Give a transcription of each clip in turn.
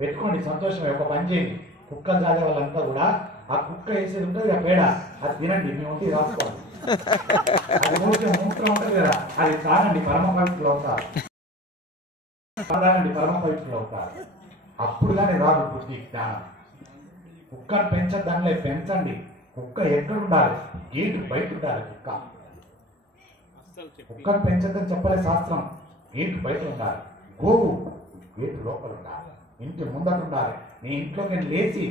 పెట్టుకోండి, సంతోషమే. ఒక పని చేయండి, కుక్కలు తాగే వాళ్ళంతా కూడా ఆ కుక్క వేసేది ఉంటుంది ఆ పేడ, అది తినండి, మీ ఒంటి రాసుకోండి. అది మూత్రం ఉంటుంది కదా, అది తాగండి, పరమ పవిత్రులు అవుతారు. తాగండి, పరమ పవిత్రులు అవుతారు. అప్పుడు కానీ రాదు బుద్ధి జ్ఞానం. కుక్కను పెంచద్దానిలే, పెంచండి. కుక్క ఎక్కడ ఉండాలి? గేటు బయట ఉండాలి. కుక్కను పెంచద్దని చెప్పలే శాస్త్రం, గేటు బయట ఉండాలి. గోవు గేటు లోపల ఉండాలి, ఇంటి ముందట ఉండాలి. నీ ఇంట్లోకి లేచి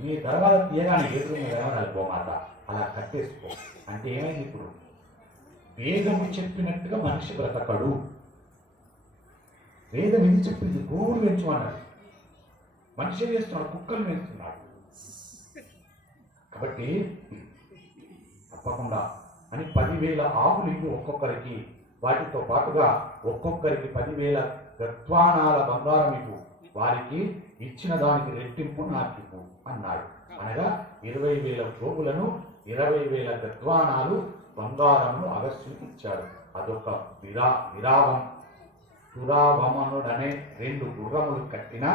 నీ దర్వాజా తీయగానే గేటు వెళ్ళాలి గోమాత, అలా కట్టేసుకో. అంటే ఏమైంది? ఇప్పుడు వేదము చెప్పినట్టుగా మనిషి బ్రతకడు. వేదం ఇది చెప్పింది, గోవును పెంచమన్నాడు. మనిషి ఏం చేస్తున్నాడు? కుక్కలు పెంచుతున్నాడు. కాబట్టి తప్పకుండా అని 10,000 ఆవులు ఇవ్వు ఒక్కొక్కరికి, వాటితో పాటుగా ఒక్కొక్కరికి 10,000 గద్వానాల బంగారం ఇవ్వు, వారికి ఇచ్చిన దానికి రెట్టింపు నాకివ్వు అన్నాడు. అనగా 20,000 గోవులను 20,000 గద్వానాలు బంగారమును అగస్త్యునికి ఇచ్చాడు. అదొక తురావమనుడనే 2 గుర్రములు కట్టిన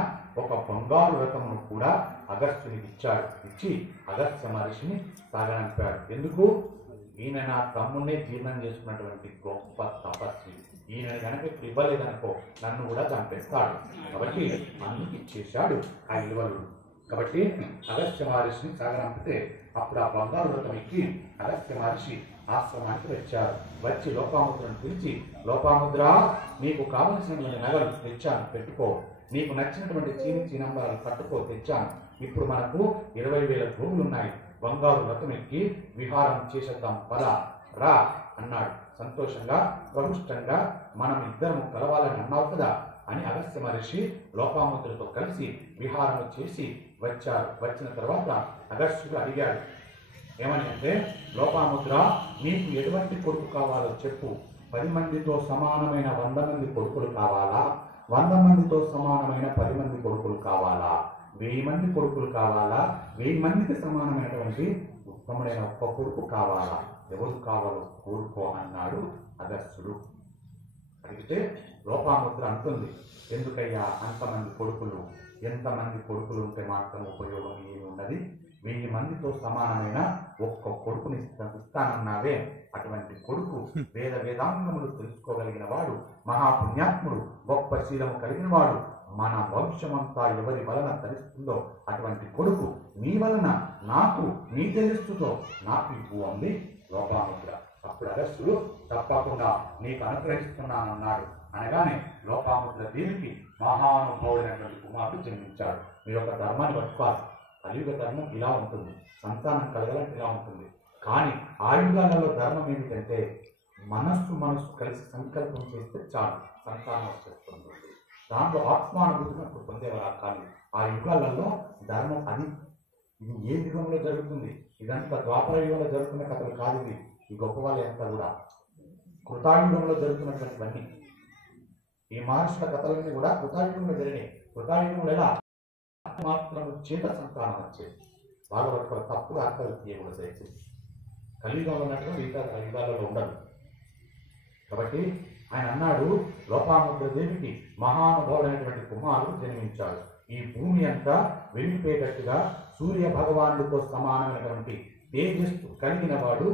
ఒక బంగారు రథమును కూడా అగస్త్యునికి ఇచ్చాడు. ఇచ్చి అగస్త్య మహర్షిని సాగనంపాడు. ఎందుకు? ఈయన నా తమ్ముడినే జీర్ణం చేసుకున్నటువంటి గొప్ప తపస్వి. ఈయన కనుక ఇప్పుడు ఇవ్వలేదనుకో నన్ను కూడా చంపేస్తాడు. కాబట్టి అందుకు ఇచ్చేశాడు ఆ ఇలువలు. కాబట్టి అగస్త్య మహర్షిని సాగనంపితే అప్పుడు ఆ బంగారు రథం ఎక్కి అగస్త్య మహర్షి ఆశ్రమానికి వచ్చారు. వచ్చి లోపాముద్రను పిలిచి, లోపాముద్ర, నీకు కావలసినటువంటి నగలు తెచ్చాను, పెట్టుకో. నీకు నచ్చినటువంటి చీనంబరాలు కట్టుకో, తెచ్చాను. ఇప్పుడు మనకు 20,000 గోవులు ఉన్నాయి. బంగారు రథం ఎక్కి విహారం చేసేద్దాం, పద రా అన్నాడు. సంతోషంగా ప్రహుష్టంగా మనం ఇద్దరం కలవాలని అన్నావు కదా అని అగస్త్య మహర్షి లోపాముద్రతో కలిసి విహారం చేసి వచ్చారు. వచ్చిన తర్వాత అగస్త్యుడు అడిగాడు, ఏమని అంటే, లోపాముద్ర, నీకు ఎటువంటి కొడుకు కావాలో చెప్పు. 10 మందితో సమానమైన 100 మంది కొడుకులు కావాలా? 100 మందితో సమానమైన 10 మంది కొడుకులు కావాలా? 1000 మంది కొడుకులు కావాలా? 1000 మందికి సమానమైనటువంటి ఉత్తముడైన ఒక్క కొడుకు కావాలా? ఎవరు కావాలో కోరుకో అన్నాడు అగస్త్యుడు. అడిగితే లోపాముద్ర అంటుంది, ఎందుకయ్యా అంతమంది కొడుకులు? ఎంతమంది కొడుకులు ఉంటే మాత్రం ఉపయోగం ఏమి ఉన్నది? 1000 మందితో సమానమైన ఒక్క కొడుకుని ఇస్తానన్నావే, అటువంటి కొడుకు వేదాంగములు తెలుసుకోగలిగిన వాడు, మహాపుణ్యాత్ముడు, గొప్ప శీలము కలిగిన వాడు, మన వంశమంతా ఎవరి వలన తరిస్తుందో అటువంటి కొడుకు నీ వలన నాకు, నీ తెలుస్తుందో నాకు ఇవ్వు అంది లోపాముద్ర. అప్పుడు అగస్త్యుడు తప్పకుండా నీకు అనుగ్రహిస్తున్నానన్నాడు. అనగానే లోపాముద్ర దేవికి మహానుభావుడైనటువంటి కుమారుడు జన్మించాడు. మీరు ఒక ధర్మాన్ని పట్టుకోవాలి. కలియుగ ధర్మం ఇలా ఉంటుంది, సంతానం కలగాలంటే ఇలా ఉంటుంది. కానీ ఆయుగాలలో ధర్మం ఏమిటంటే మనస్సు కలిసి సంకల్పం చేస్తే చాలు సంతానం వచ్చేస్తుంది. దాంట్లో ఆత్మానుభూతిని అప్పుడు పొందేవారు. కానీ ఆ యుగాలలో ధర్మం అది. ఇది ఏ యుగంలో జరుగుతుంది? ఇదంతా ద్వాపర యుగంలో జరుగుతున్న కథలు కాదు. ఇది ఈ గొప్ప వాళ్ళ అంతా కూడా కృతాయుగంలో జరుగుతున్నటువంటివన్నీ. ఈ మహర్షుల కథలన్నీ కూడా కృతాయుగంలో జరిగినాయి. కృతాయుగంలో ఎలా మాత్రం చేత సంతానం వచ్చేది. భాగవత తప్పుగా అర్థాలు తీయకూడదు. దయచేసి కలియుగంలో ఉన్నట్టుగా మిగతా యుగాలలో ఉండదు. కాబట్టి ఆయన అన్నాడు, లోపాముద్ర దేవికి మహానుభావుడైనటువంటి కుమారుడు జన్మించాడు. ఈ భూమి అంతా వెలిగిపోయేటట్టుగా సూర్య భగవానుడితో సమానమైనటువంటి తేజస్సు కలిగిన వాడు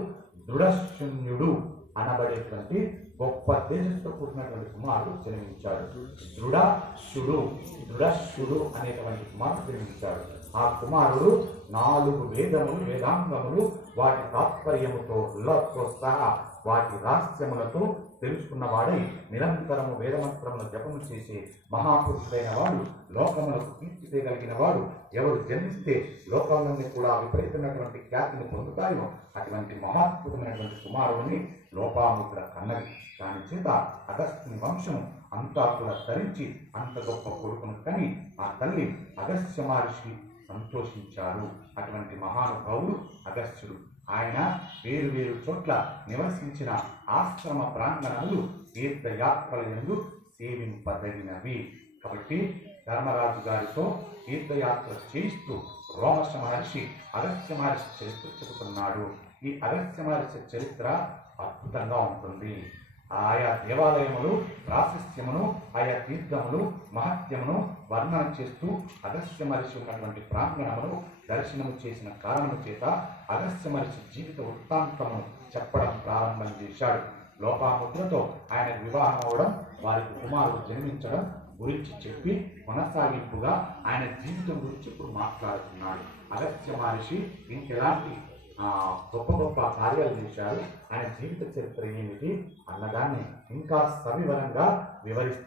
దృఢశూన్యుడు అనబడేటువంటి గొప్ప తేజస్సుతో కూడినటువంటి కుమారుడు జన్మించాడు. దృఢశుడు అనేటువంటి కుమారుడు జన్మించాడు. ఆ కుమారుడు 4 వేదములు, వేదాంగములు, వాటి తాత్పర్యముతో సహా వాటి రహస్యములతో తెలుసుకున్నవాడై నిరంతరము వేదమంత్రముల జపము చేసే మహాపురుషుడైన వాడు, లోకములకు కీర్తి చేయగలిగిన వాడు. ఎవరు జన్మిస్తే లోకాలన్నీ కూడా విపరీతమైనటువంటి ఖ్యాతిని పొందుతాయో అటువంటి మహాత్ముడమైనటువంటి కుమారుడిని లోపాముద్ర కన్నది. దాని చేత అగస్త్యుని వంశము అంతా కూడా తరించి అంత గొప్ప కొడుకును కని ఆ తల్లి అగస్త్య మహర్షి సంతోషించారు. అటువంటి మహానుభావుడు అగస్త్యుడు. ఆయన వేరు వేరు చోట్ల నివసించిన ఆశ్రమ ప్రాంగణములు తీర్థయాత్రలందు సేవింపదగినవి. కాబట్టి ధర్మరాజు గారితో తీర్థయాత్ర చేస్తూ రోమశ మహర్షి అగస్త్య మహర్షి చరిత్ర చెబుతున్నాడు. ఈ అగస్త్య మహర్షి చరిత్ర అద్భుతంగా ఉంటుంది. ఆయా దేవాలయములు ప్రాశస్త్యమును, ఆయా తీర్థములు మహత్యమును వర్ణన చేస్తూ అగస్త్య మహర్షి ఉన్నటువంటి ప్రాంగణమును దర్శనము చేసిన కారణము చేత అగస్త్య మహర్షి జీవిత వృత్తాంతమును చెప్పడం ప్రారంభం చేశాడు. లోపాముద్రతో ఆయన వివాహం అవడం, వారికి కుమారుడు జన్మించడం గురించి చెప్పి కొనసాగింపుగా ఆయన జీవితం గురించి ఇప్పుడు మాట్లాడుతున్నాడు. అగస్త్య మహర్షి ఇంకెలాంటి గొప్ప గొప్ప కార్యాలు చేశారు, ఆయన జీవిత చరిత్ర ఏమిటి అన్నదాన్ని ఇంకా సవివరంగా వివరిస్తాను.